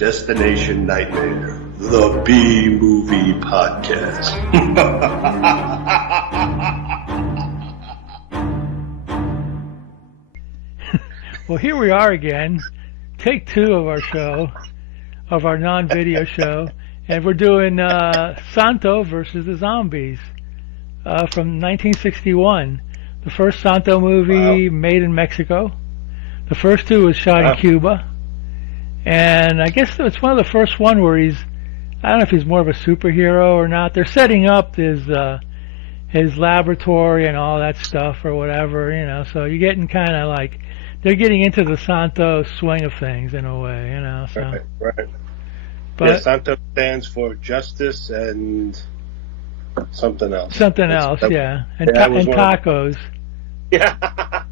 Destination Nightmare, the B-Movie Podcast. Well, here we are again, take 2 of our show, of our non-video show, and we're doing Santo versus the Zombies from 1961. The first Santo movie made in Mexico. The first 2 was shot in Cuba. And I guess it's one of the first one where I don't know if he's more of a superhero or not. They're setting up his laboratory and all that stuff or whatever, you know, so you're getting kind of like, they're getting into the Santo swing of things in a way, you know, so. Right. But yeah, Santo stands for justice and something else. Yeah. And tacos. Yeah.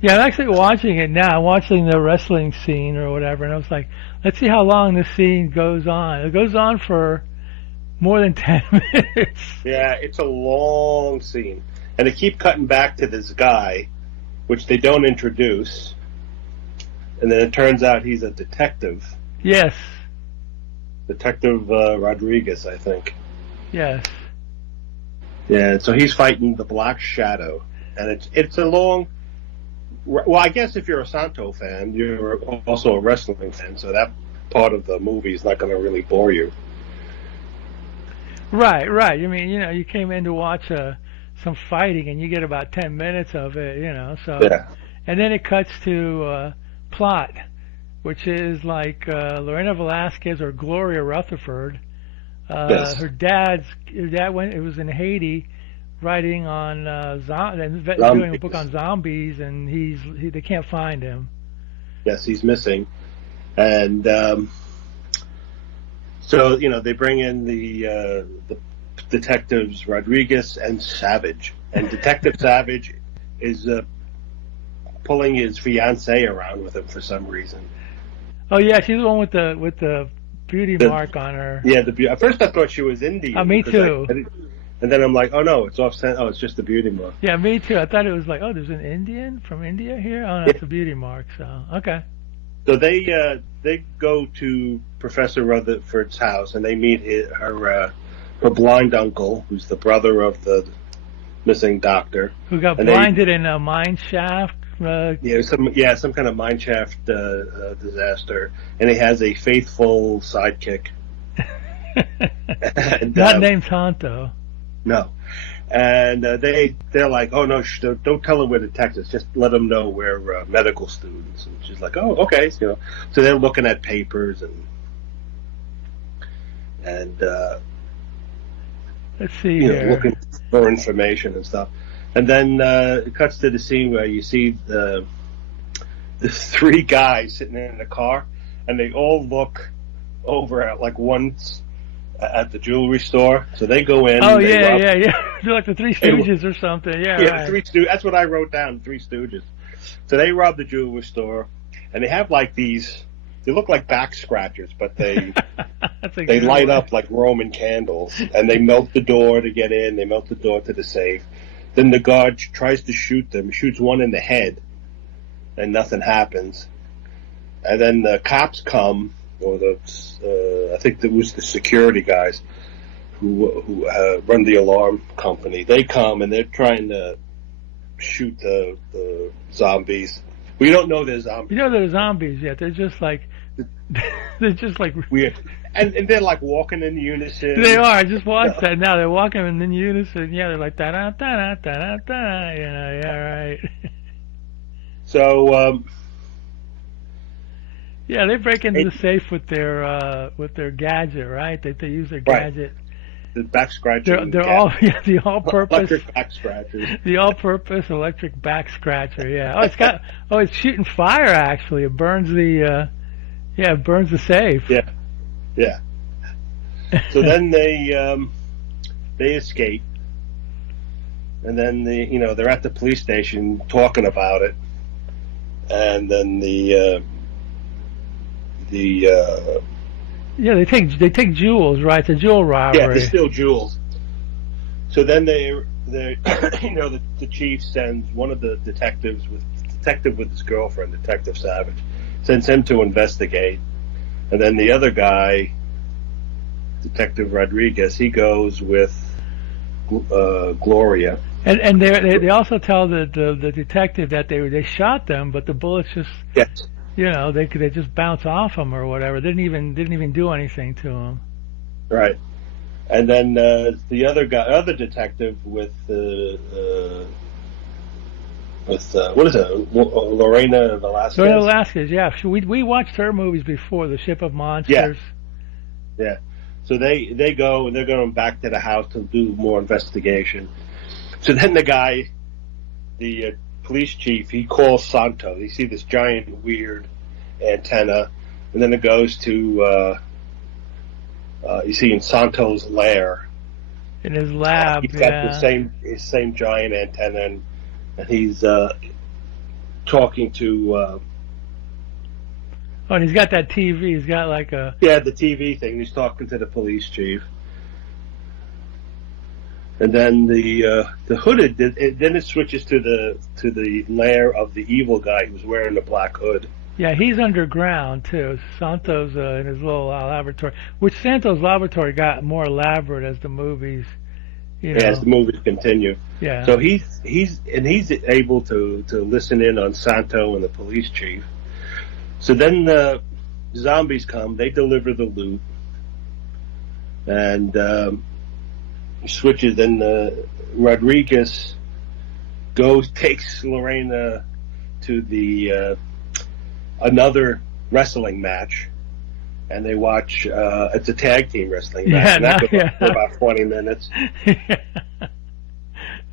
Yeah, I'm actually watching it now. I'm watching the wrestling scene or whatever, and I was like, let's see how long this scene goes on. It goes on for more than 10 minutes. Yeah, it's a long scene. And they keep cutting back to this guy, which they don't introduce. And then it turns out he's a detective. Yes. Detective Rodríguez, I think. Yes. Yeah, so he's fighting the Black Shadow. And it's a long... Well, I guess if you're a Santo fan, you're also a wrestling fan, so that part of the movie is not going to really bore you. Right. I mean, you know, you came in to watch some fighting, and you get about 10 minutes of it, you know. So, yeah. And then it cuts to plot, which is like Lorena Velázquez or Gloria Rutherford. Yes. Her dad went. It was in Haiti. Writing on doing a book on zombies, and they can't find him. Yes, he's missing, and so you know they bring in the detectives Rodríguez and Savage, and Detective Savage is pulling his fiancée around with him for some reason. Oh yeah, she's the one with the beauty mark on her. Yeah, at first I thought she was Indian. Me too. And then I'm like, oh no, it's off-center. Oh, it's just the beauty mark. Yeah, me too. I thought it was like, oh, there's an Indian from India here. Oh, no, it's a beauty mark. So okay. So they go to Professor Rutherford's house and they meet her blind uncle, who's the brother of the missing doctor, who got blinded in a mine shaft. Some kind of mine shaft disaster, and he has a faithful sidekick. And, not named Santo. No, and they're like, oh no, don't tell them we're detectives. Just let them know we're medical students. And she's like, oh, okay, you know. So they're looking at papers and let's see here, looking for information and stuff. And then it cuts to the scene where you see the 3 guys sitting in a car, and they all look over at like once. At the jewelry store, so they go in. Oh yeah. They're like the Three Stooges or something. Yeah, right. The Three Stooges. That's what I wrote down. Three Stooges. So they rob the jewelry store, and they have like these. They look like back scratchers, but they light up like Roman candles, and they melt the door to get in. They melt the door to the safe. Then the guard tries to shoot them. Shoots one in the head, and nothing happens. And then the cops come. Or I think it was the security guys who run the alarm company. They come and they're trying to shoot the zombies. We don't know they're zombies. You know they're zombies yet. They're just like weird. And they're like walking in unison. They are. I just watched that now. They're walking in unison. Yeah, they're like da da da da da da. Yeah, right. So. Yeah, they break into the safe with their gadget, right? They use their gadget. The back scratcher. They're all the all-purpose electric back scratchers. The all-purpose electric back scratcher. Yeah. It's shooting fire. Actually, it burns the safe. Yeah. So then they escape, and then they're at the police station talking about it, and then they take jewels, right? It's a jewel robbery. Yeah, they steal jewels. So then the chief sends one of the detective with his girlfriend, Detective Savage, sends him to investigate. And then the other guy, Detective Rodríguez, he goes with Gloria. And they also tell the detective that they shot them, but the bullets just they just bounce off him or whatever. They didn't even do anything to him. Right. And then the other detective with what is it? Lorena Velázquez. Lorena Velázquez, yeah. We watched her movies before, The Ship of Monsters. Yeah. So they go, and they're going back to the house to do more investigation. So then the police chief, he calls Santo. You see this giant weird antenna, and then it goes to you see in Santo's lair. In his lab, he's got his same giant antenna, and he's talking to. And he's got that TV. He's got like a the TV thing. He's talking to the police chief, and then the hooded. Then it switches to the lair of the evil guy who's wearing the black hood. Yeah, he's underground too. Santo's in his little laboratory, which Santo's laboratory got more elaborate as the movies. As the movies continue. Yeah. So he's able to listen in on Santo and the police chief. So then the zombies come. They deliver the loot, and switches. Then Rodríguez takes Lorena to the another wrestling match, and they watch. It's a tag team wrestling match. That goes for about 20 minutes.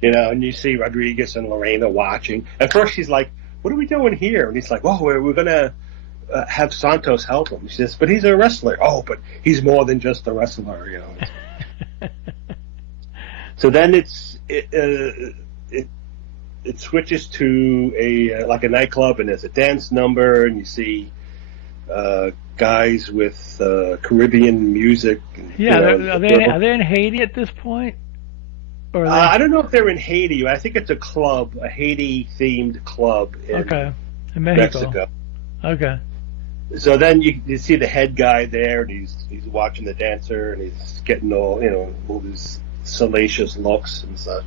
And you see Rodríguez and Lorena watching. At first, she's like, "What are we doing here?" And he's like, "Oh, we're gonna have Santos help him." She says, "But he's a wrestler." "Oh, but he's more than just a wrestler, So then it switches to a nightclub, and there's a dance number, and you see guys with Caribbean music. Are they in Haiti at this point? Or I don't know if they're in Haiti. I think it's a club, a Haiti-themed club in Mexico. Okay. So then you see the head guy there, and he's watching the dancer, and he's getting all these salacious looks and such.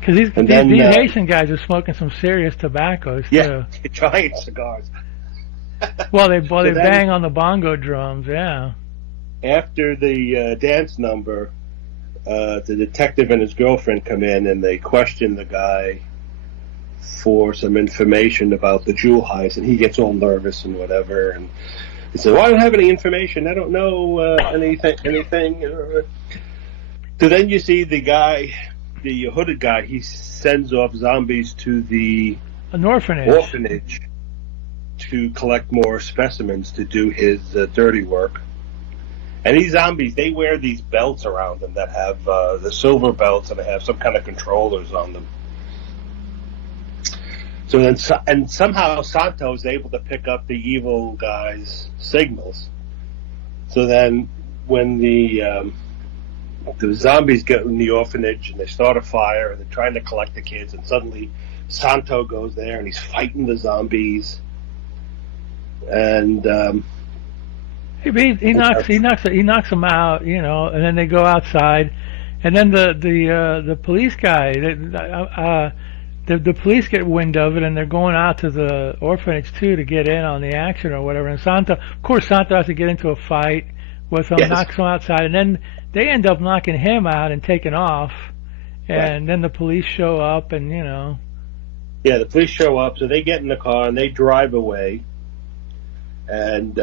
Because these Haitian guys are smoking some serious tobaccos too. Yeah, giant cigars. Well, they bang on the bongo drums. Yeah. After the dance number, the detective and his girlfriend come in, and they question the guy for some information about the jewel heist, and he gets all nervous and whatever, and he says, "Well, I don't have any information. I don't know anything." So then you see the guy, the hooded guy, he sends off zombies to an orphanage to collect more specimens to do his dirty work. And these zombies, they wear these belts around them that have the silver belts, and they have some kind of controllers on them. So then, somehow Santo is able to pick up the evil guy's signals. So then, when the zombies get in the orphanage and they start a fire and they're trying to collect the kids, and suddenly Santo goes there and he's fighting the zombies, and he knocks them out, and then they go outside, and then the police guy, the police get wind of it, and they're going out to the orphanage too to get in on the action or whatever. And Santo has to get into a fight with them, knocks them outside, and then they end up knocking him out and taking off. And then the police show up, and Yeah, the police show up, so they get in the car and they drive away. And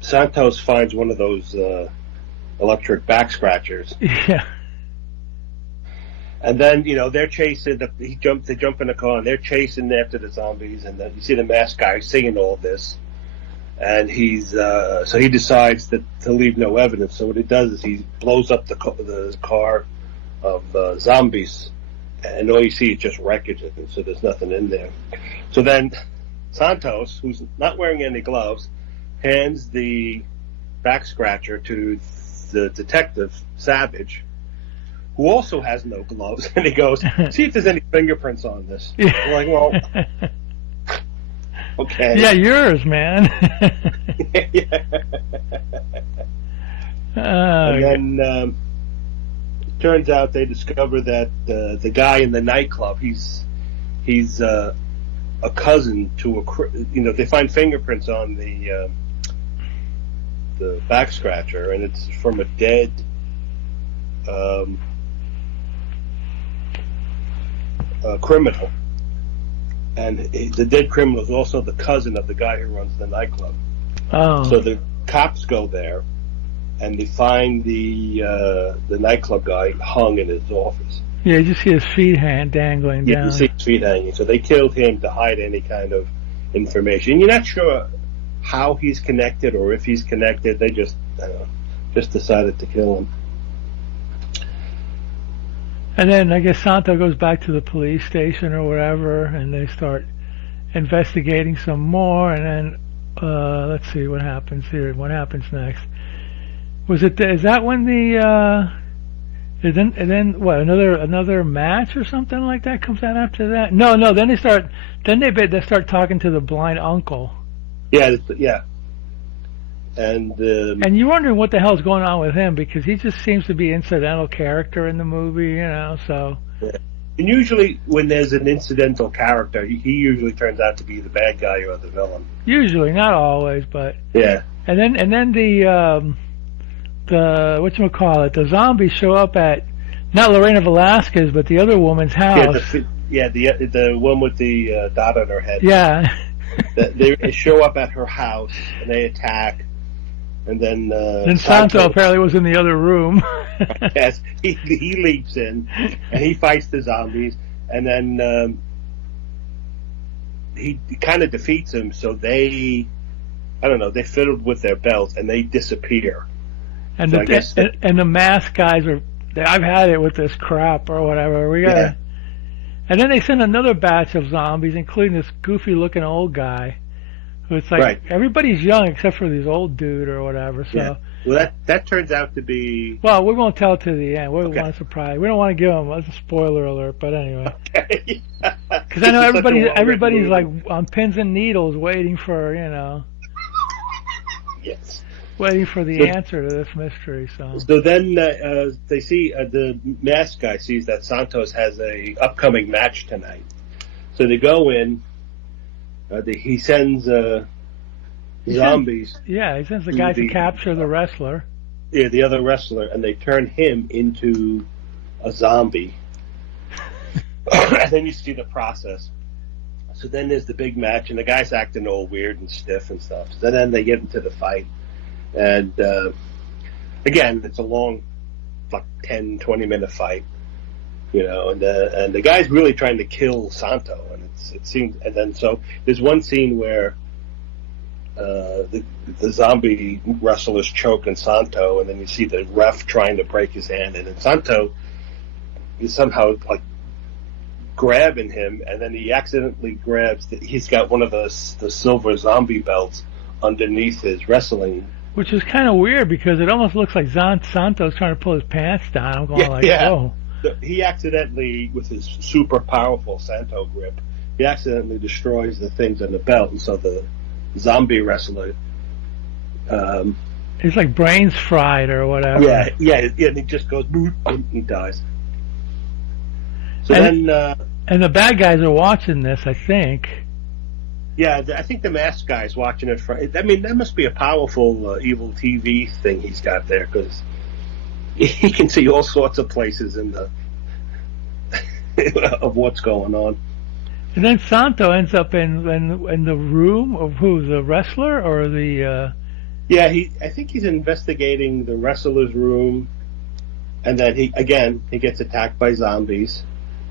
Santos finds one of those electric back scratchers. Yeah. And then, they're chasing. They jump in the car and they're chasing after the zombies. And then you see the masked guy seeing all this, and so he decides to leave no evidence. So what he does is he blows up the car of zombies, and all you see is just wreckage. And so there's nothing in there. So then Santos, who's not wearing any gloves, hands the back scratcher to the detective Savage, who also has no gloves, and he goes, "See if there's any fingerprints on this." We're like, well, Okay. Yeah, yours, man. And then it turns out they discover that the guy in the nightclub, he's a cousin to they find fingerprints on the back scratcher, and it's from a dead criminal. And the dead criminal is also the cousin of the guy who runs the nightclub. Oh. So the cops go there, and they find the nightclub guy hung in his office. Yeah, you just see his feet dangling down. You see his feet hanging. So they killed him to hide any kind of information. You're not sure how he's connected or if he's connected. They just decided to kill him. And then I guess Santo goes back to the police station or whatever, and they start investigating some more. And then let's see what happens here. What happens next? Is that when and then what? Another match or something like that comes out after that? No. Then they start talking to the blind uncle. Yeah. And you're wondering what the hell's going on with him, because he just seems to be an incidental character in the movie, so. Yeah. And usually when there's an incidental character, he usually turns out to be the bad guy or the villain. Usually, not always, but. Yeah. And then the whatchamacallit, the zombies show up at, not Lorena Velázquez, but the other woman's house. The one with the dot on her head. Yeah. They show up at her house and they attack. And then Santo apparently was in the other room. Yes, he leaps in and he fights the zombies, and then he kind of defeats them. So they fiddled with their belts and they disappear. And and the masked guys I've had it with this crap or whatever. Yeah. And then they send another batch of zombies, including this goofy-looking old guy. It's like right. Everybody's young except for this old dude or whatever. So, yeah. Well, that turns out to be. Well, we won't tell it to the end. We don't want to surprise. We don't want to give them a spoiler alert. But anyway, because I know everybody's like on pins and needles, waiting for Yes. Waiting for the answer to this mystery. So then they see the masked guy sees that Santos has a upcoming match tonight. So they go in. He sends zombies. He sends the guy to capture the wrestler. Yeah, the other wrestler, and they turn him into a zombie. And then you see the process. So then there's the big match, and the guy's acting all weird and stiff and stuff. So then they get into the fight. And again, it's a long, like 10, 20-minute fight. And the guy's really trying to kill Santo, and it seems. And then so there's one scene where the zombie wrestlers choking Santo, and then you see the ref trying to break his hand, and then Santo is somehow like grabbing him, and then he accidentally grabs. He's got one of the silver zombie belts underneath his wrestling. Which is kind of weird because it almost looks like Santo's trying to pull his pants down. I'm going whoa. He accidentally, with his super powerful Santo grip, he accidentally destroys the things on the belt, and so the zombie wrestler, it's like brains fried or whatever. Yeah, and he just goes boop, and he dies. So and the bad guys are watching this, I think. Yeah, I think the masked guy's watching it. That must be a powerful evil TV thing he's got there, because he can see all sorts of places in of what's going on. And then Santo ends up in the room of who, the wrestler or the. Yeah, I think he's investigating the wrestler's room, and then he gets attacked by zombies.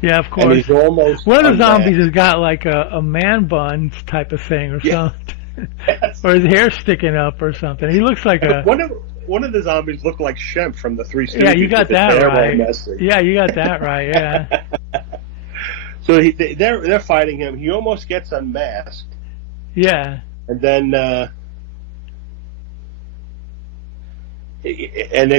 Yeah, of course. And he's almost one of the zombies has got like a man bun type of thing or something, or his hair sticking up or something. He looks like one of the zombies looked like Shemp from the Three Stooges. Yeah, you got that right. Yeah, you got that right. Yeah. So they're fighting him. He almost gets unmasked. Yeah. And then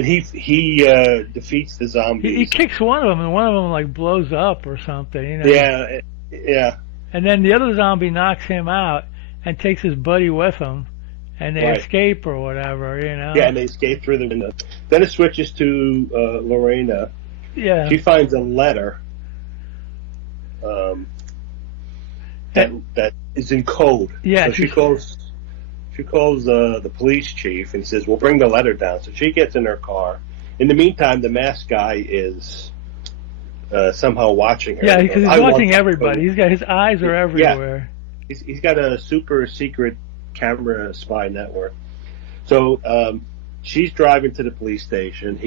he defeats the zombies. He kicks one of them, and one of them like blows up or something. Yeah. And then the other zombie knocks him out, and takes his buddy with him, and they escape or whatever, you know. Yeah, and they escape through the window. Then it switches to Lorena. Yeah. She finds a letter that is in code. Yeah. So she calls the police chief and says, "We'll bring the letter down." So she gets in her car. In the meantime, the masked guy is somehow watching her. Yeah, because he's watching everybody. He's got his eyes are everywhere. Yeah. He's got a super secret camera spy network. So she's driving to the police station.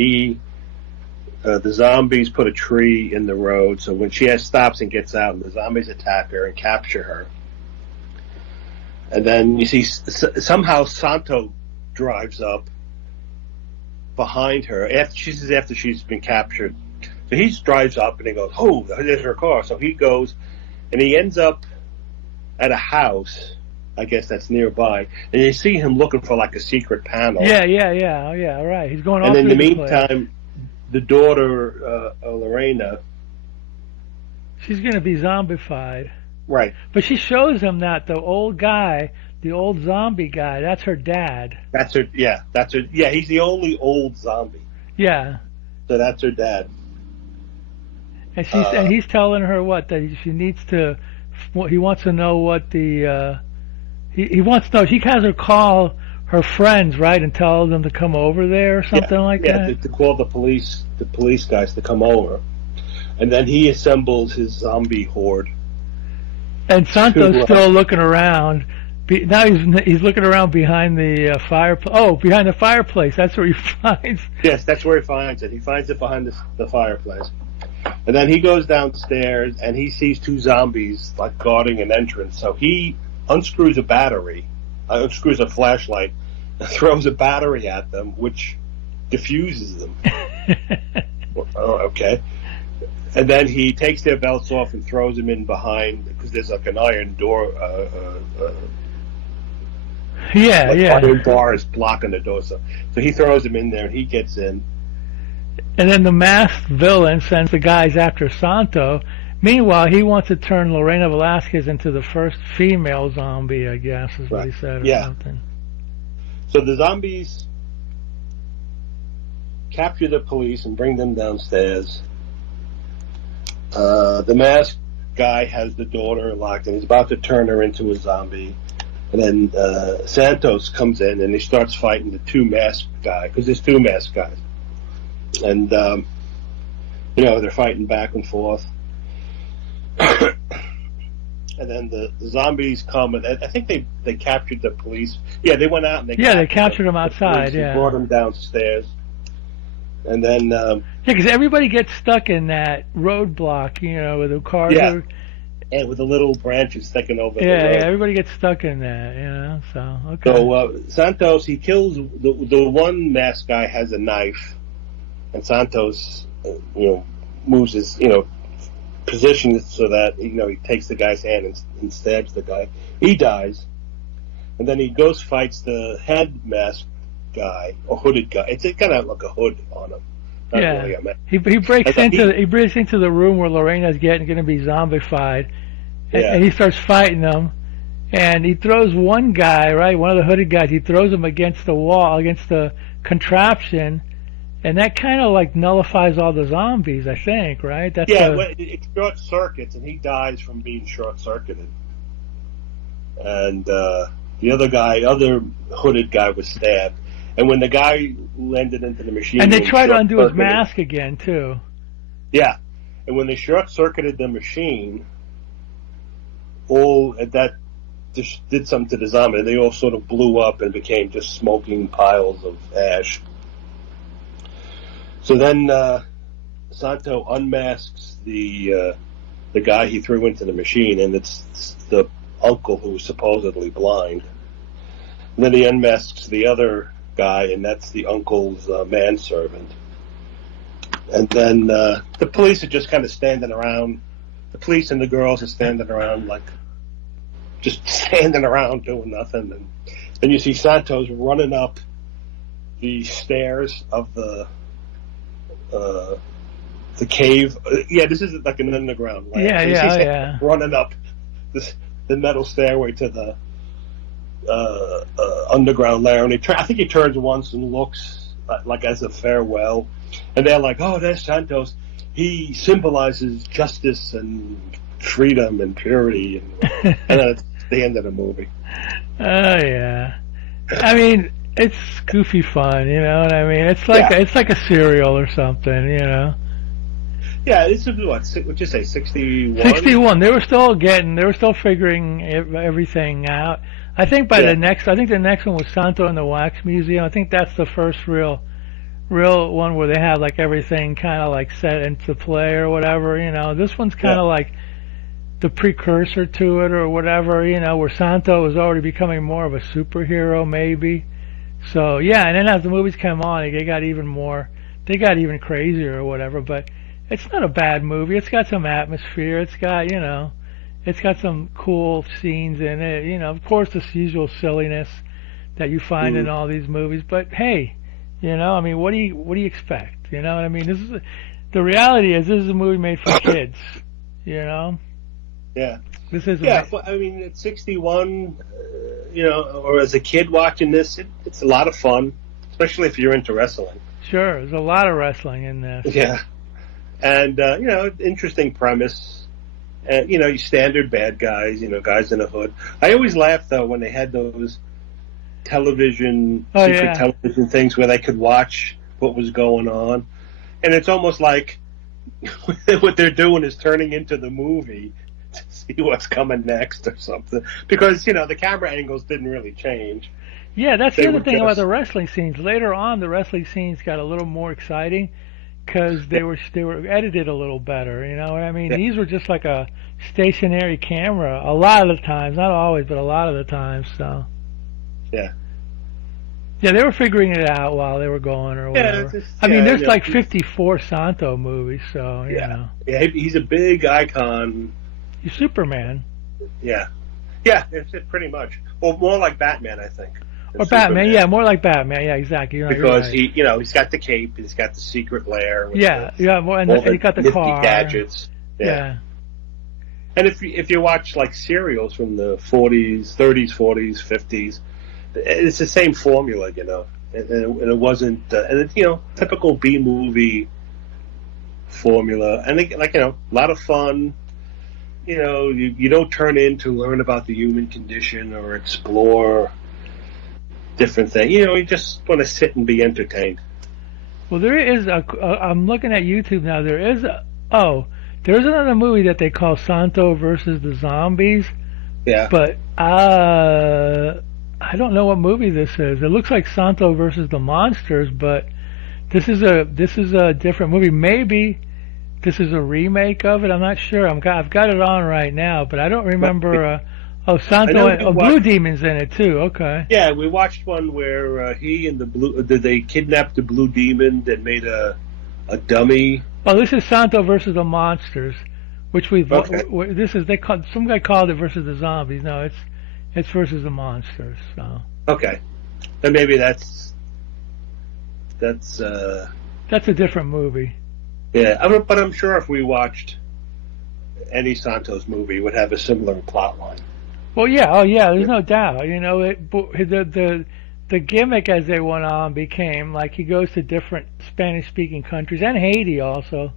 The zombies put a tree in the road, so when she stops and gets out, and the zombies attack her and capture her. And then you see somehow Santo drives up behind her after she's been captured. So he drives up and he goes, "Oh, there's her car." So he goes and he ends up at a house, I guess that's nearby, and you see him looking for like a secret panel. Yeah, right. He's going and off. And in the meantime, the daughter, Lorena, she's going to be zombified. Right. But she shows him that the old guy, the old zombie guy, that's her dad. That's her. Yeah, he's the only old zombie. Yeah. So that's her dad. And he's telling her that she needs to. He wants to know what the. He wants to know. He has her call her friends, right, and tell them to come over there or something like that. Yeah, to call the police guys to come over, and then he assembles his zombie horde. And Santo's still looking around. Now he's looking around behind the fireplace. Oh, behind the fireplace. That's where he finds. Yes, that's where he finds it. He finds it behind the fireplace. And then he goes downstairs and he sees two zombies like guarding an entrance. So he unscrews a battery, unscrews a flashlight, and throws a battery at them, which diffuses them. Okay. And then he takes their belts off and throws them in behind, because there's like an iron door. Iron bar is blocking the door. So he throws them in there and he gets in. And then the masked villain sends the guys after Santo. Meanwhile, he wants to turn Lorena Velázquez into the first female zombie, I guess, is what he said, or something. So the zombies capture the police and bring them downstairs. The masked guy has the daughter locked and he's about to turn her into a zombie. And then Santos comes in and he starts fighting the two masked guys, because there's two masked guys. And, they're fighting back and forth. And then the zombies come, and I think they captured the police. Yeah, they went out and they captured them outside. They brought them downstairs. And then because everybody gets stuck in that roadblock, with the cars. Yeah, and with the little branches sticking over the road. Yeah, everybody gets stuck in that, So okay. So Santos, he kills the one masked guy has a knife, and Santos, moves his positions so that he takes the guy's hand and stabs the guy. He dies, and then he goes fights the head masked guy or hooded guy. It's kind of like a hood on him. Not really a mask. He breaks into the room where Lorena's going to be zombified, and he starts fighting them. And he throws one guy, right, one of the hooded guys. He throws him against the wall, against the contraption. And that kind of like nullifies all the zombies, I think, right? That's it short circuits, and he dies from being short circuited. And the other hooded guy was stabbed. And when the guy landed into the machine, and they tried to undo his mask again too. Yeah, and when they short circuited the machine, that just did something to the zombie. They all sort of blew up and became just smoking piles of ash. So then Santo unmasks the guy he threw into the machine, and it's the uncle who was supposedly blind. And then he unmasks the other guy, and that's the uncle's manservant. And then the police are just kind of standing around. The police and the girls are standing around, just standing around doing nothing. And then you see Santos running up the stairs of the cave. This is like an underground. Running up the metal stairway to underground lair, and I think he turns once and looks like as a farewell, and they're like, "Oh, there's Santos. He symbolizes justice and freedom and purity," and then it's the end of the movie. Oh yeah, I mean, it's goofy fun, you know what I mean? It's like it's like a serial or something, you know. Yeah, this is what would you say, 61? 61. They were still figuring everything out. I think the next one was Santo and the Wax Museum. I think that's the first real one where they have like everything kind of like set into play or whatever. You know, this one's kind of like the precursor to it or whatever. You know, where Santo was already becoming more of a superhero maybe. So yeah, and then as the movies came on, they got even crazier or whatever. But it's not a bad movie. It's got some atmosphere. It's got some cool scenes in it. You know, of course, the usual silliness that you find in all these movies. But hey, you know, I mean, what do you expect? You know what I mean? The reality is this is a movie made for kids. You know? Yeah. This is. Yeah. Well, I mean, at 61, you know, or as a kid watching this, it's a lot of fun, especially if you're into wrestling. Sure, there's a lot of wrestling in this. Yeah. And, you know, interesting premise. You know, your standard bad guys, you know, guys in a hood. I always laughed, though, when they had those secret television things where they could watch what was going on. And it's almost like what they're doing is turning into the movie to see what's coming next or something. Because, you know, the camera angles didn't really change. Yeah, that's the other thing about the wrestling scenes. Later on, the wrestling scenes got a little more exciting because they were edited a little better. You know what I mean? Yeah. These were just like a stationary camera a lot of the times, not always, but a lot of the times. So yeah, they were figuring it out while they were going or whatever. I mean, there's like 54 Santo movies, so you know. Yeah, he's a big icon. He's Superman. Yeah, it's pretty much. Well, more like Batman, I think. Or Batman, yeah, more like Batman, yeah, exactly. Because he's got the cape, he's got the secret lair. With more, and he got the car, gadgets. Yeah. And if you watch like serials from the 40s, 30s, 40s, 50s, it's the same formula, you know. And it wasn't, and it's, you know, typical B movie formula, and like, you know, a lot of fun. You know, you don't turn in to learn about the human condition or explore different thing. You know, you just want to sit and be entertained. Well, there is I'm looking at YouTube now. There's another movie that they call Santo versus the Zombies. Yeah. But I don't know what movie this is. It looks like Santo versus the Monsters, but this is a different movie. Maybe this is a remake of it. I'm not sure. I've got it on right now, but I don't remember. Santo and Blue Demon's in it too. Okay. Yeah, we watched one where he and they kidnapped the Blue Demon and made a dummy. Oh, this is Santo versus the Monsters, which some guy called it versus the Zombies. No, it's versus the Monsters. So. Okay, then maybe that's a different movie. Yeah, but I'm sure if we watched any Santos movie, it would have a similar plot line. Well, there's no doubt. You know, the gimmick as they went on became like he goes to different Spanish-speaking countries and Haiti also,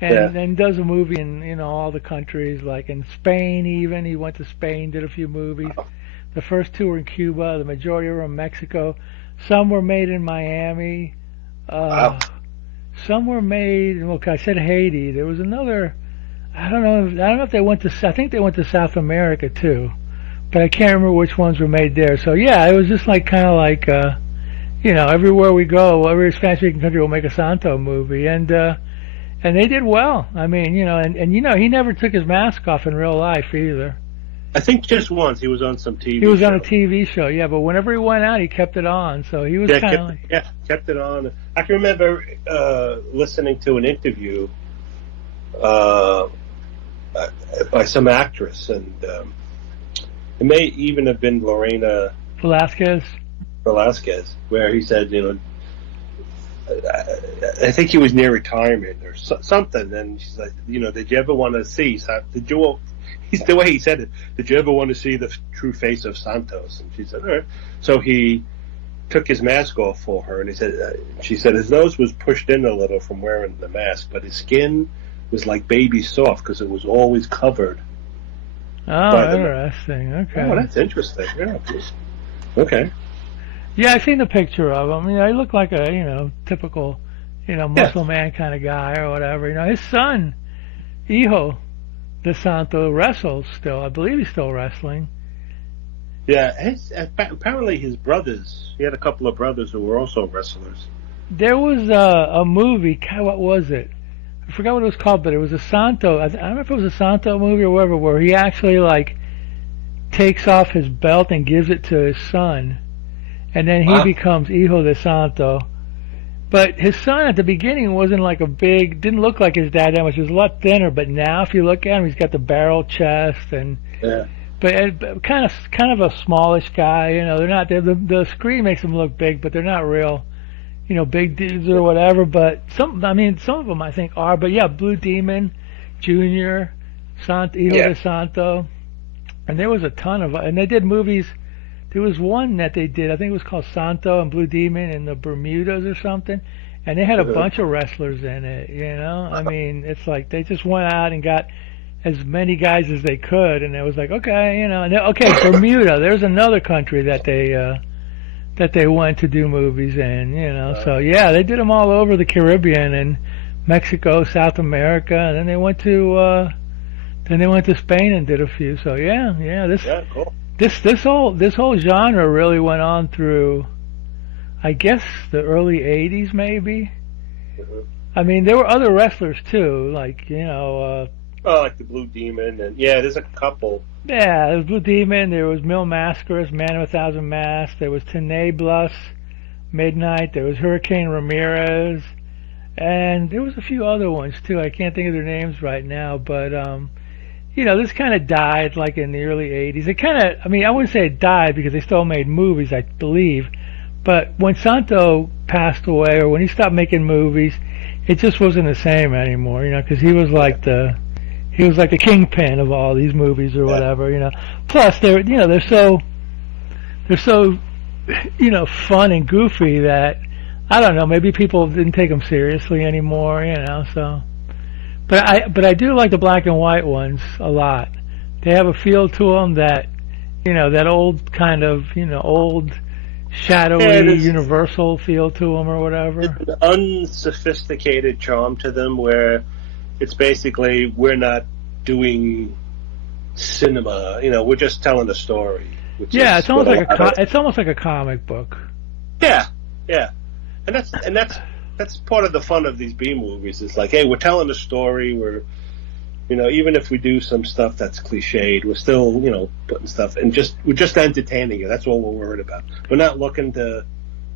and does a movie in, you know, all the countries, like in Spain even. He went to Spain, did a few movies. The first two were in Cuba, the majority were in Mexico. Some were made in Miami. Some were made. Look, I said Haiti. There was another. I don't know if they went to. I think they went to South America too. But I can't remember which ones were made there. So yeah, it was just like kind of like, you know, everywhere we go, every Spanish-speaking country will make a Santo movie, and they did well. I mean, you know, and you know, he never took his mask off in real life either. I think just once he was on some TV. He was on a TV show, yeah. But whenever he went out, he kept it on. So he was kind of kept it on. I can remember listening to an interview by some actress, and it may even have been Lorena Velázquez, where he said, you know, I think he was near retirement or something, and she's like, you know, did you ever want to see? the way he said it. Did you ever want to see the true face of Santos? And she said, all right. So he took his mask off for her, and she said his nose was pushed in a little from wearing the mask, but his skin was like baby soft because it was always covered. Oh, interesting. Okay. Oh, that's interesting. Yeah. Okay. Yeah, I've seen the picture of him. He looked like a, typical, muscle man kind of guy or whatever. His son, Hijo de Santo, wrestles still. I believe he's still wrestling. Yeah, apparently his brothers, he had a couple of brothers who were also wrestlers. There was a movie, what was it? I forgot what it was called, but it was a Santo, I don't know if it was a Santo movie or whatever, where he actually, takes off his belt and gives it to his son. And then he becomes Hijo de Santo. But his son at the beginning wasn't didn't look like his dad that much. He was a lot thinner, but now if you look at him, he's got the barrel chest and... Yeah. But kind of a smallish guy, they're not, the screen makes them look big, but they're not real, big dudes or whatever, but some of them I think are, but yeah, Blue Demon, Junior, Hijo de Santo, and there was a ton of, and they did movies. There was one that they did, I think it was called Santo and Blue Demon in the Bermudas or something, and they had a bunch of wrestlers in it, it's like they just went out and got as many guys as they could, and it was like, okay, Bermuda, there's another country that they went to do movies in, so yeah, they did them all over the Caribbean and Mexico, South America, and then they went to Spain and did a few. So cool. This whole genre really went on through, I guess, the early '80s maybe. Mm-hmm. There were other wrestlers too, like like the Blue Demon, and there's a couple. Yeah, there was Blue Demon, there was Mil Mascaras, Man of 1,000 Masks, there was Teneblas, Midnight, there was Hurricane Ramirez, and there was a few other ones too. I can't think of their names right now, but this kind of died in the early 80s. It kind of, I wouldn't say it died because they still made movies, I believe, but when Santo passed away or when he stopped making movies, it just wasn't the same anymore, because he was like the kingpin of all these movies or whatever, Plus they're so fun and goofy that I don't know, maybe people didn't take them seriously anymore, so. But I do like the black and white ones a lot. They have a feel to them that that old kind of old shadowy universal feel to them or whatever. It's an unsophisticated charm to them where it's basically we're not doing cinema, we're just telling a story. It's almost like a comic book. Yeah, and that's part of the fun of these B movies. It's like, hey, we're telling a story. We're, even if we do some stuff that's cliched, we're still, putting stuff and we're just entertaining you. That's all we're worried about. We're not looking to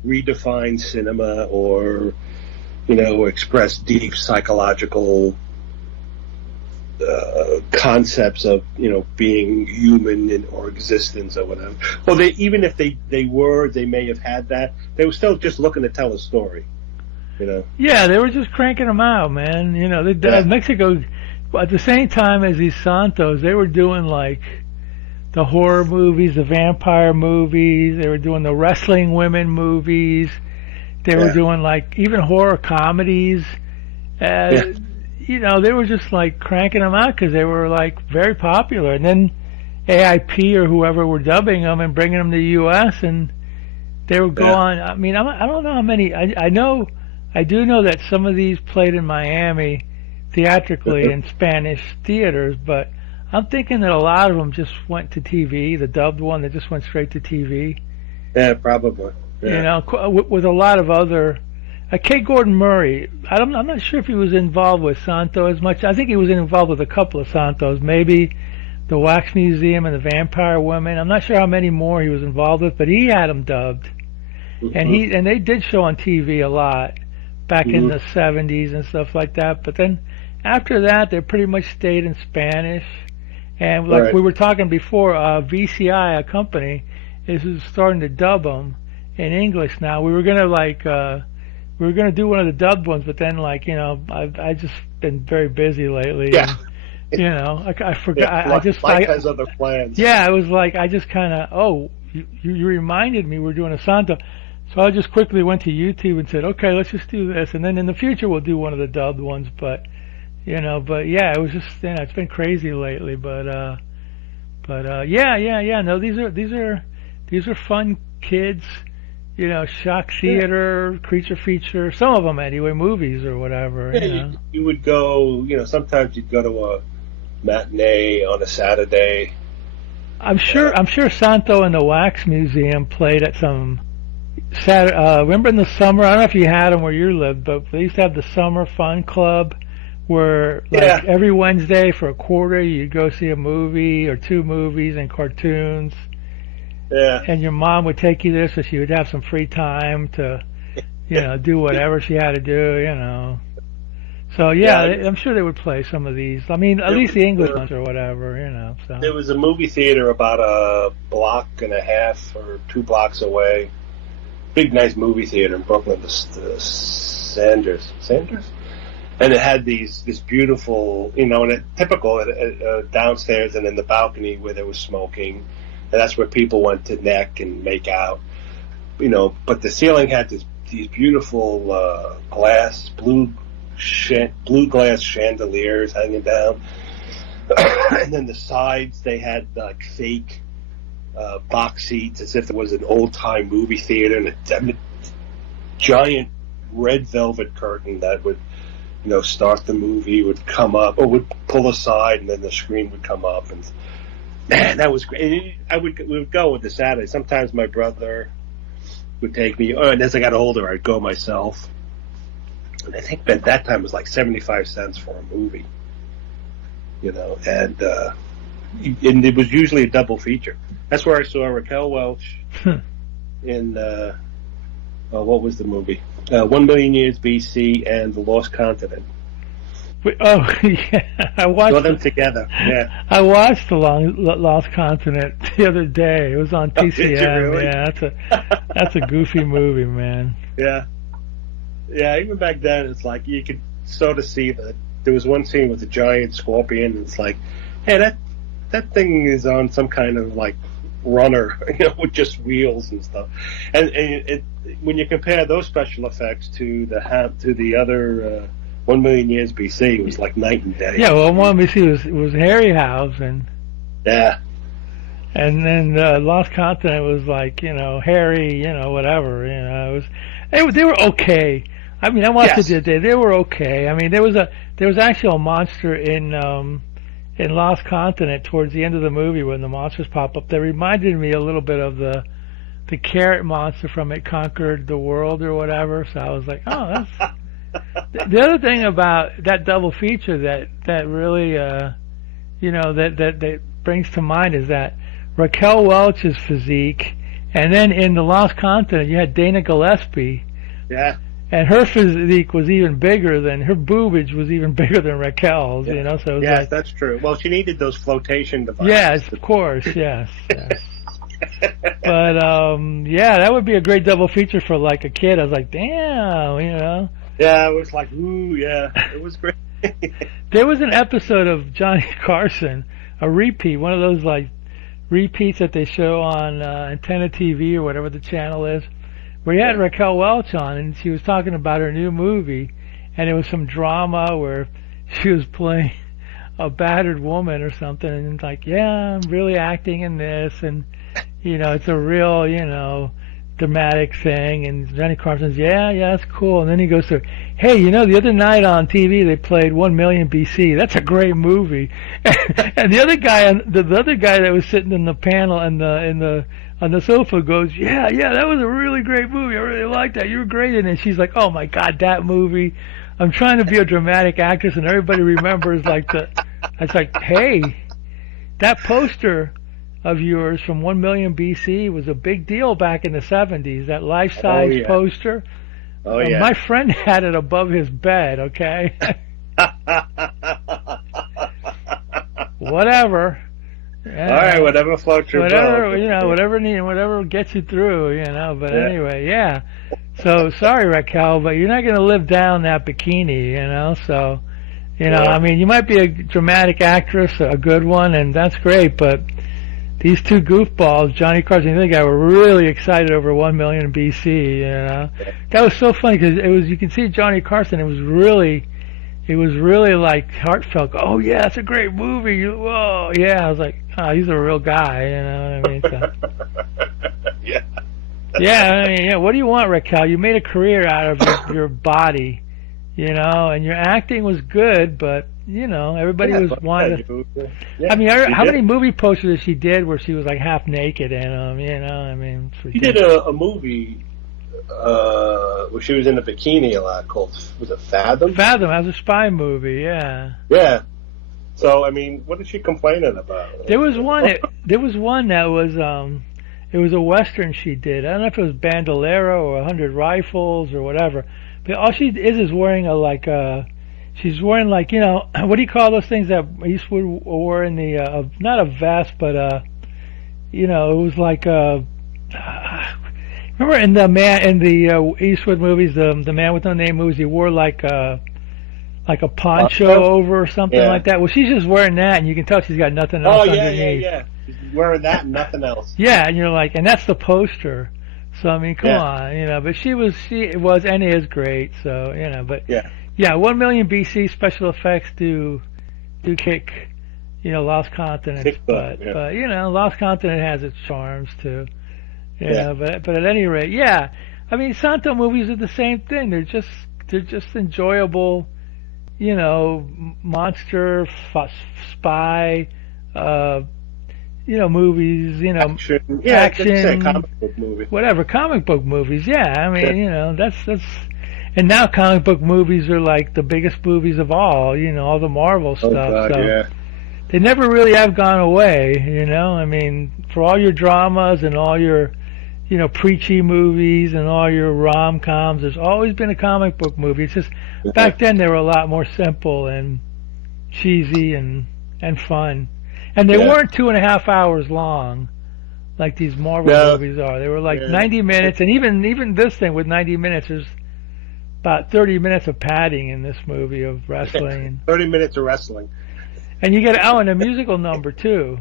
redefine cinema or, express deep psychological concepts of being human or existence or whatever. Well, even if they may have had that, they were still just looking to tell a story. Yeah, they were just cranking them out, man. Mexico, at the same time as these Santos, they were doing the horror movies, the vampire movies. They were doing the wrestling women movies. They were doing even horror comedies. They were just cranking them out because they were very popular. And then AIP or whoever were dubbing them and bringing them to the U.S. and they would go on. I don't know how many. I do know that some of these played in Miami theatrically in Spanish theaters, but I'm thinking that a lot of them just went to TV. The dubbed one that just went straight to TV. Yeah, probably. Yeah. With a lot of other. K. Gordon Murray, I'm not sure if he was involved with Santo as much. I think he was involved with a couple of Santos, maybe the Wax Museum and the Vampire Women. I'm not sure how many more he was involved with, but he had them dubbed. Mm-hmm. And they did show on TV a lot back in the 70s and stuff like that. But then after that, they pretty much stayed in Spanish. And we were talking before, VCI, a company, is starting to dub them in English now. We were gonna do one of the dubbed ones, but then I just been very busy lately. Yeah. You know, I forgot. Yeah, I just life has other plans. Yeah, it was like I just kind of you reminded me we're doing a Santo, so I just quickly went to YouTube and said, okay, let's just do this, and then in the future we'll do one of the dubbed ones. But yeah, it was just it's been crazy lately. But yeah. No, these are fun kids. You know, shock theater, creature feature, some of them anyway, movies or whatever. Yeah, you would go. Sometimes you'd go to a matinee on a Saturday. I'm sure Santo and the Wax Museum played at some Saturday. Remember in the summer? I don't know if you had them where you lived, but they used to have the Summer Fun Club, where every Wednesday for a quarter you'd go see a movie or two movies and cartoons. Yeah. And your mom would take you there so she would have some free time to, do whatever she had to do. So I'm sure they would play some of these. I mean, at least the English ones or whatever. So there was a movie theater about a block and a half or 2 blocks away. Big, nice movie theater in Brooklyn, the Sanders, and it had this beautiful, and typical downstairs and in the balcony where there was smoking, and that's where people went to neck and make out. But the ceiling had these beautiful blue glass chandeliers hanging down, and then the sides they had like fake box seats as if it was an old time movie theater, and a giant red velvet curtain that would start the movie, would come up or would pull aside, and then the screen would come up, and man, that was great. We would go with the Saturday. Sometimes my brother would take me, and as I got older I'd go myself. And I think at that time it was like 75 cents for a movie, and it was usually a double feature. That's where I saw Raquel Welch in, what was the movie? 1 Million Years BC and The Lost Continent. Yeah, I watched saw them together. Yeah, I watched The Lost Continent the other day. It was on TCM. Did you really? Yeah, that's a goofy movie, man. Yeah. Yeah, even back then, it's like you could sort of see that there was one scene with a giant scorpion, and it's like, hey, that thing is on some kind of like runner, with just wheels and stuff. And when you compare those special effects to the other 1 Million Years BC, it was like night and day. Yeah, well, 1 BC was Harryhausen. Yeah. And then Lost Continent was like, Harry, whatever. They were okay. I mean, I watched it the other day. They were okay. I mean, there was actually a monster in Lost Continent towards the end of the movie when the monsters pop up. That reminded me a little bit of the carrot monster from It Conquered the World or whatever. So I was like, oh, that's. The other thing about that double feature that really, that brings to mind is that Raquel Welch's physique, and then in the Lost Continent you had Dana Gillespie. Yeah. And her physique was even bigger her boobage was even bigger than Raquel's, So it was yes, that's true. Well, she needed those flotation devices. Yes, of course, yes. But that would be a great double feature for like a kid. I was like, damn, Yeah, it was like, ooh, yeah, it was great. There was an episode of Johnny Carson, a repeat, one of those like repeats that they show on Antenna TV or whatever the channel is, where you had Raquel Welch on, and she was talking about her new movie, and it was some drama where she was playing a battered woman or something, and it's like, yeah, I'm really acting in this, and it's a real, dramatic thing, and Johnny Carson's, yeah, that's cool, and then he goes to, hey, the other night on TV they played 1 Million BC. That's a great movie. And the other guy that was sitting in the panel and on the sofa goes, yeah, that was a really great movie. I really liked that. You were great in it. She's like, oh my God, that movie. I'm trying to be a dramatic actress, and everybody remembers it's like, hey, that poster of yours from 1 Million BC was a big deal back in the 70s, that life-size poster. Oh, yeah. My friend had it above his bed, okay? Whatever. Yeah. All right, whatever floats your boat. Whatever gets you through, But anyway, yeah. So, sorry, Raquel, but you're not going to live down that bikini, So, You know, I mean, you might be a dramatic actress, a good one, and that's great, but these two goofballs, Johnny Carson and the other guy, were really excited over 1 million BC, you know. That was so funny because you can see Johnny Carson, it was really like heartfelt. Oh yeah, it's a great movie. Whoa, yeah. I was like, oh, he's a real guy, you know what I mean? So, yeah. Yeah, I mean, yeah. What do you want, Raquel? You made a career out of your body, you know, and your acting was good, but you know, everybody was wanting to. Yeah, I mean, how many movie posters she did where she was like half naked in them? You know, I mean, she did a movie where she was in a bikini a lot called, was it Fathom? Fathom, that was a spy movie, yeah. Yeah. So I mean, what is she complaining about? There was one. There was one that was it was a western she did. I don't know if it was Bandolero or 100 Rifles or whatever. But all she is wearing she's wearing like, you know, what do you call those things that Eastwood wore in the not a vest, but you know, it was like remember in the Eastwood movies, the Man with No Name movies, he wore like a poncho over or something like that. Well, she's just wearing that, and you can tell she's got nothing else underneath. Yeah. She's wearing that and nothing else. Yeah, and you're like, and that's the poster. So I mean, come on, you know. But she was and is great. So you know, but yeah, 1 million BC special effects do kick, you know, Lost Continent. But you know, Lost Continent has its charms too. You know, but at any rate, yeah. I mean, Santo movies are the same thing. They're just enjoyable, you know, monster, spy, you know, movies, you know, action, comic book movie. Whatever, comic book movies. Yeah, I mean, you know, that's, and now comic book movies are like the biggest movies of all. You know, all the Marvel stuff. God, so they never really have gone away. You know, I mean, for all your dramas and all your, you know, preachy movies and all your rom-coms, there's always been a comic book movie. It's just back then they were a lot more simple and cheesy and fun. And they weren't 2.5 hours long like these Marvel movies are. They were like 90 minutes, and even this thing with 90 minutes, there's about 30 minutes of padding in this movie of wrestling. 30 minutes of wrestling. And you get, and a musical number too.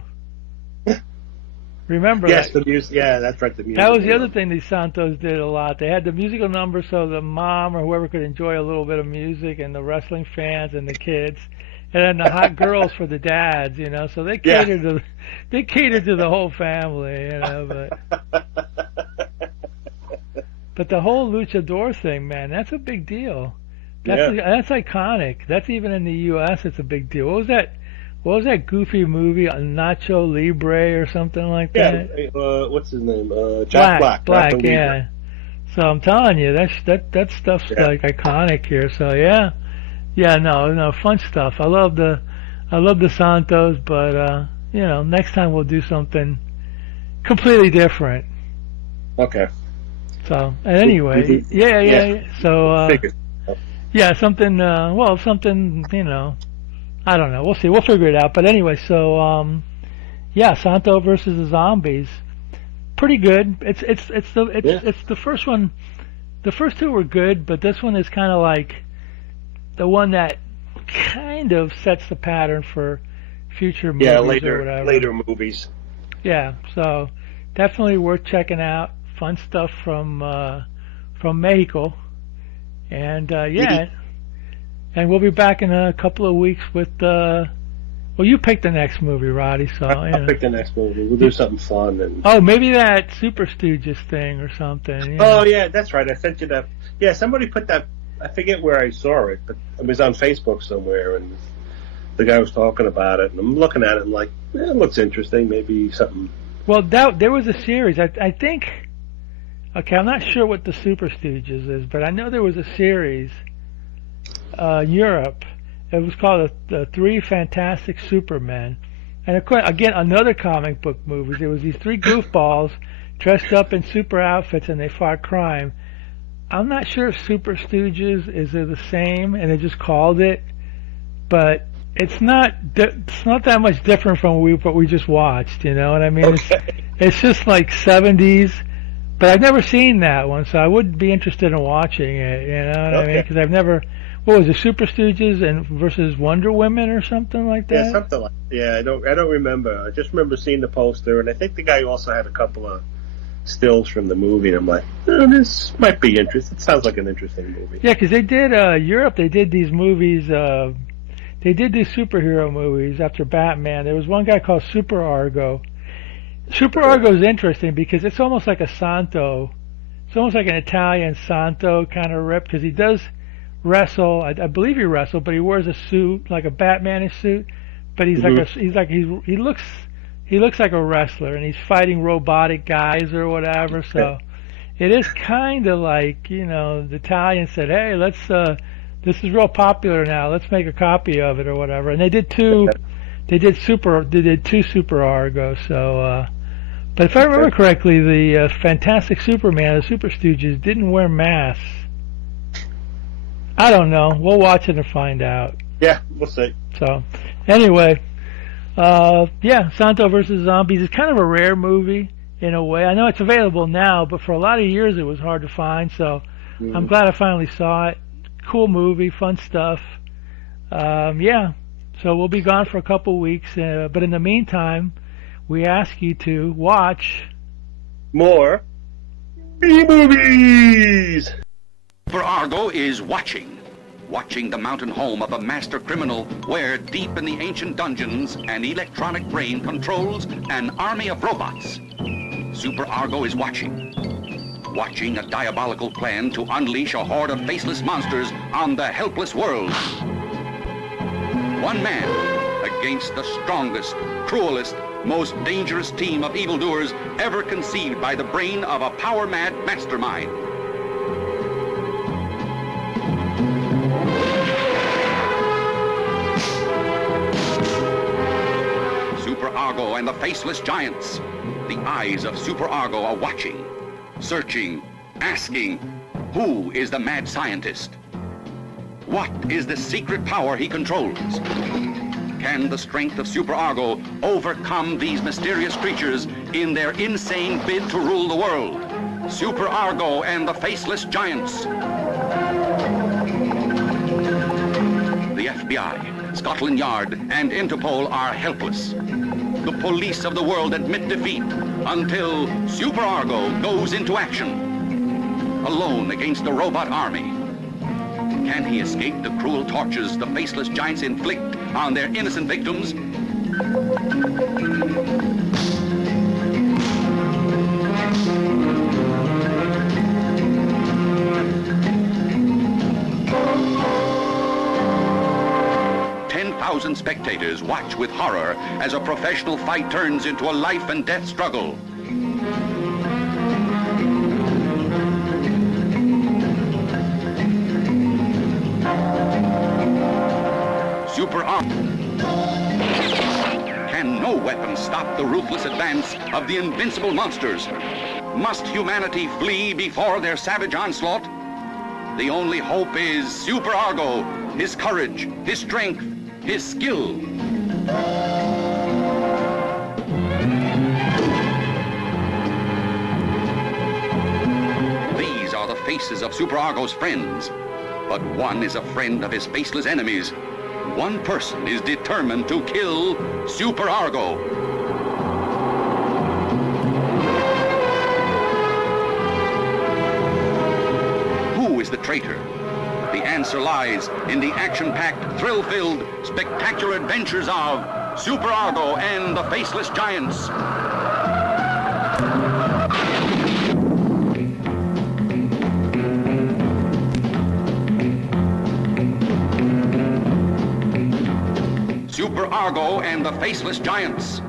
Remember? Yes, the music. Yeah, that's right. The music. That was the other thing these Santos did a lot. They had the musical number so the mom or whoever could enjoy a little bit of music, and the wrestling fans and the kids, and then the hot girls for the dads. You know, so they catered to the whole family. You know, but the whole luchador thing, man, that's a big deal. That's iconic. That's even in the U.S. It's a big deal. What was that goofy movie, Nacho Libre or something like that? Yeah, what's his name? Jack Black. Yeah. So I'm telling you, that stuff's like iconic here. So no, fun stuff. I love the Santos, but you know, next time we'll do something completely different. Okay. So anyway, So something. Something. You know. I don't know. We'll see. We'll figure it out. But anyway, so Santo versus the Zombies, pretty good. It's the first one. The first two were good, but this one is kind of like the one that kind of sets the pattern for future movies or whatever. Later movies. Yeah. So definitely worth checking out. Fun stuff from Mexico, and And we'll be back in a couple of weeks with, you pick the next movie, Roddy, so, I'll pick the next movie. We'll do something fun. Maybe that Super Stooges thing or something. You know. Oh, yeah, that's right. I sent you that. Yeah, somebody put that, I forget where I saw it, but it was on Facebook somewhere, and the guy was talking about it, and I'm looking at it, and like, it looks interesting, maybe something. Well, there was a series, I think, I'm not sure what the Super Stooges is, but I know there was a series Europe. It was called the Three Fantastic Supermen, and of course, again, another comic book movie. There was these three goofballs dressed up in super outfits, and they fought crime. I'm not sure if Super Stooges is the same, and they just called it, but it's not that much different from what we just watched. You know what I mean? Okay. It's just like 70s, but I've never seen that one, so I would be interested in watching it. You know what I mean? Because I've never. what was it, Super Stooges and versus Wonder Women or something like that? Yeah, something like that. Yeah, I don't remember. I just remember seeing the poster, and I think the guy also had a couple of stills from the movie, and I'm like, this might be interesting. It sounds like an interesting movie. Yeah, because they did, Europe, they did these movies, they did these superhero movies after Batman. There was one guy called Super Argo. Super Argo is interesting because it's almost like a Santo. It's almost like an Italian Santo kind of rip, because he does wrestle. I believe he wrestled, but he wears a suit, like a Batman-ish suit. But he's he looks like a wrestler, and he's fighting robotic guys or whatever. So it is kind of like, you know, the Italians said, "Hey, this is real popular now. Let's make a copy of it or whatever." And they did two. They did two Super Argo. So, but if I remember correctly, the Fantastic Superman, the Super Stooges, didn't wear masks. I don't know. We'll watch it and find out. Yeah, we'll see. So, anyway, yeah, Santo versus Zombies is kind of a rare movie in a way. I know it's available now, but for a lot of years it was hard to find. So, I'm glad I finally saw it. Cool movie, fun stuff. Yeah, so we'll be gone for a couple weeks, but in the meantime, we ask you to watch more B-movies. Super Argo is watching the mountain home of a master criminal where deep in the ancient dungeons an electronic brain controls an army of robots. Super Argo is watching a diabolical plan to unleash a horde of faceless monsters on the helpless world. One man against the strongest, cruelest, most dangerous team of evildoers ever conceived by the brain of a power-mad mastermind. Super Argo and the Faceless Giants. The eyes of Super Argo are watching, searching, asking, who is the mad scientist? What is the secret power he controls? Can the strength of Super Argo overcome these mysterious creatures in their insane bid to rule the world? Super Argo and the Faceless Giants. The FBI, Scotland Yard, and Interpol are helpless. The police of the world admit defeat until Super Argo goes into action. Alone against a robot army. Can he escape the cruel tortures the Faceless Giants inflict on their innocent victims? Spectators watch with horror as a professional fight turns into a life and death struggle. Super Argo. Can no weapon stop the ruthless advance of the invincible monsters? Must humanity flee before their savage onslaught? The only hope is Super Argo, his courage, his strength, his skill. These are the faces of Super Argo's friends, but one is a friend of his faceless enemies. One person is determined to kill Super Argo. Who is the traitor? The answer lies in the action-packed, thrill-filled, spectacular adventures of Super Argo and the Faceless Giants. Super Argo and the Faceless Giants.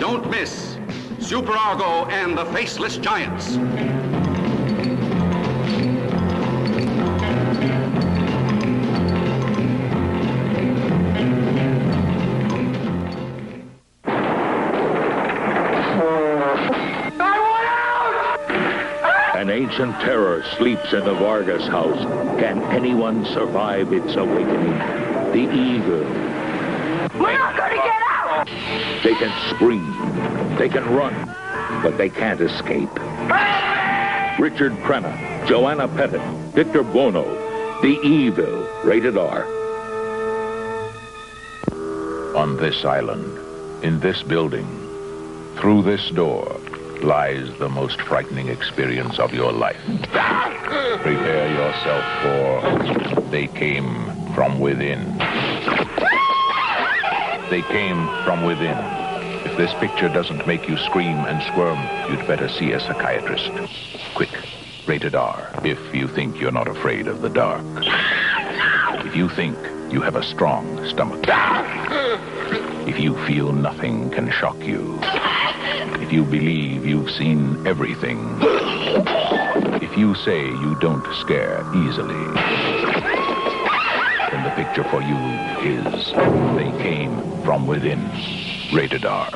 Don't miss Super Argo and the Faceless Giants. An ancient terror sleeps in the Vargas house. Can anyone survive its awakening? The eagle. We're not going to get out! They can scream. They can run. but they can't escape. Richard Crenna, Joanna Pettit, Victor Buono, The Evil, rated R. On this island, in this building, through this door, lies the most frightening experience of your life. Prepare yourself for They Came From Within. They Came From Within. If this picture doesn't make you scream and squirm, you'd better see a psychiatrist. Quick, rated R, if you think you're not afraid of the dark. If you think you have a strong stomach. If you feel nothing can shock you. If you believe you've seen everything. If you say you don't scare easily. Then the picture for you is They Came From Within, rated R.